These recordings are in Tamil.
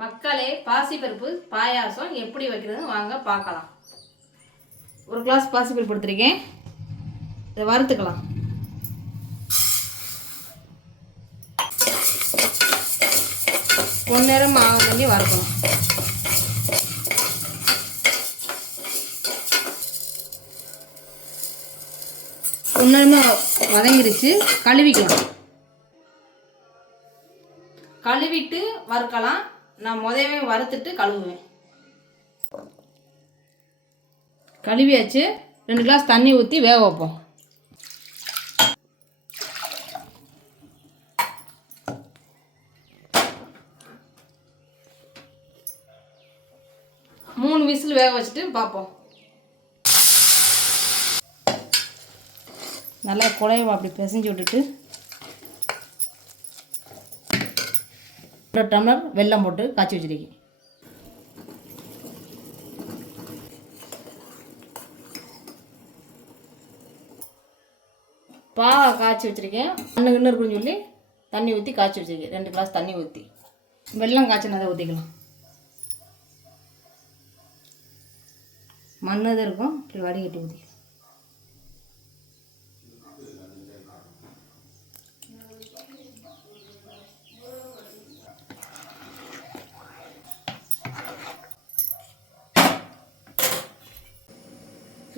மக்களே பாசிப்பருப்பு பாயாசம் எப்படி வைக்கிறதுன்னு வாங்க பார்க்கலாம். ஒரு கிளாஸ் பாசிப்பருப்பு எடுத்துருக்கேன். இதை வறுத்துக்கலாம். பொன்னிறம் ஆக வறுக்கணும். பொன்னிறமாக வதங்கிருச்சு. கழுவிக்கலாம். கழுவிட்டு வறுக்கலாம். நான் முதவே வறுத்துட்டு கழுவுவேன். கழுவியாச்சு. ரெண்டு கிளாஸ் தண்ணி ஊற்றி வேக வைப்போம். மூணு விசில் வேக வச்சுட்டு பார்ப்போம். நல்லா குழைவா அப்படி பிசைஞ்சு விட்டுட்டு. ஒரு டம்ளர் வெல்லம் போட்டு காய்ச்சி வச்சிருக்கேன் பாவை காய்ச்சி வச்சுருக்கேன். அண்ணு கிண்ணு இருக்குன்னு சொல்லி தண்ணி ஊற்றி காய்ச்சி வச்சுருக்கேன். ரெண்டு கிளாஸ் தண்ணி ஊற்றி வெள்ளம் காய்ச்சினதை ஊற்றிக்கலாம் மண்ணு இருக்கும்? இப்படி வடிகட்டி ஊற்றிக்கலாம்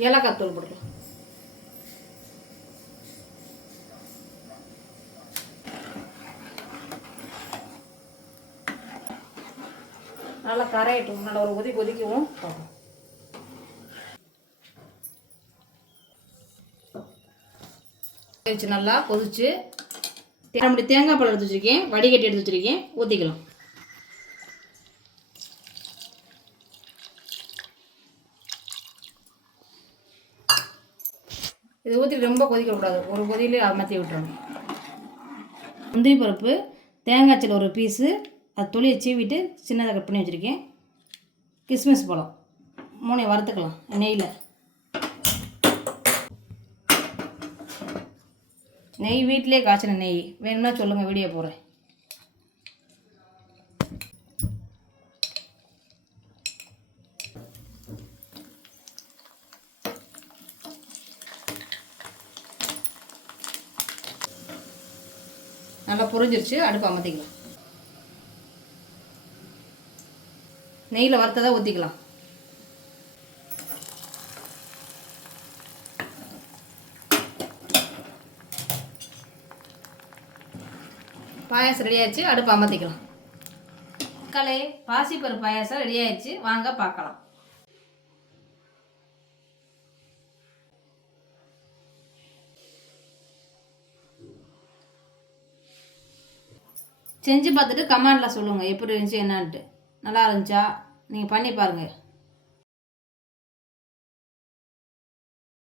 ஏலக்காய் தூள் போட்டுக்கலாம் நல்லா கரையட்டும். நல்லா ஒரு கொதி கொதிக்கவும். பார்ப்போம் நல்லா கொதிச்சு நம்முடைய தேங்காய் பழம் எடுத்து வச்சுருக்கேன். வடிகட்டி எடுத்து வச்சுருக்கேன். ஊற்றிக்கலாம் இதை ஊற்றி ரொம்ப கொதிக்கக்கூடாது ஒரு கொதியிலே அமர்த்தி விட்டுறணும் முந்திரி பருப்பு தேங்காய் சில ஒரு பீஸு அது துளியை சீவிட்டு சின்னதாக கட் பண்ணி வச்சுருக்கேன். கிஸ்மிஸ் பழம். மூணையும் வறுத்துக்கலாம். நெய்யில். நெய் வீட்டிலே காய்ச்சின நெய். வேணும்னா சொல்லுங்கள் வீடியோ போகிறேன் நல்லா புரிஞ்சிருச்சு. அடுப்பு அமர்த்திக்கலாம். நெய்யில் வறுத்ததாக ஊற்றிக்கலாம் பாயாசம் ரெடி ஆயிடுச்சு. அடுப்பு அமர்த்திக்கலாம். மக்களே பாசிப்பருப்பு பாயாசம் ரெடி ஆயிடுச்சு. வாங்க பார்க்கலாம். செஞ்சு பார்த்துட்டு கமெண்டில் சொல்லுங்கள் எப்படி இருந்துச்சு என்னான்ட்டு. நல்லா இருந்துச்சா? நீங்கள் பண்ணி பாருங்கள்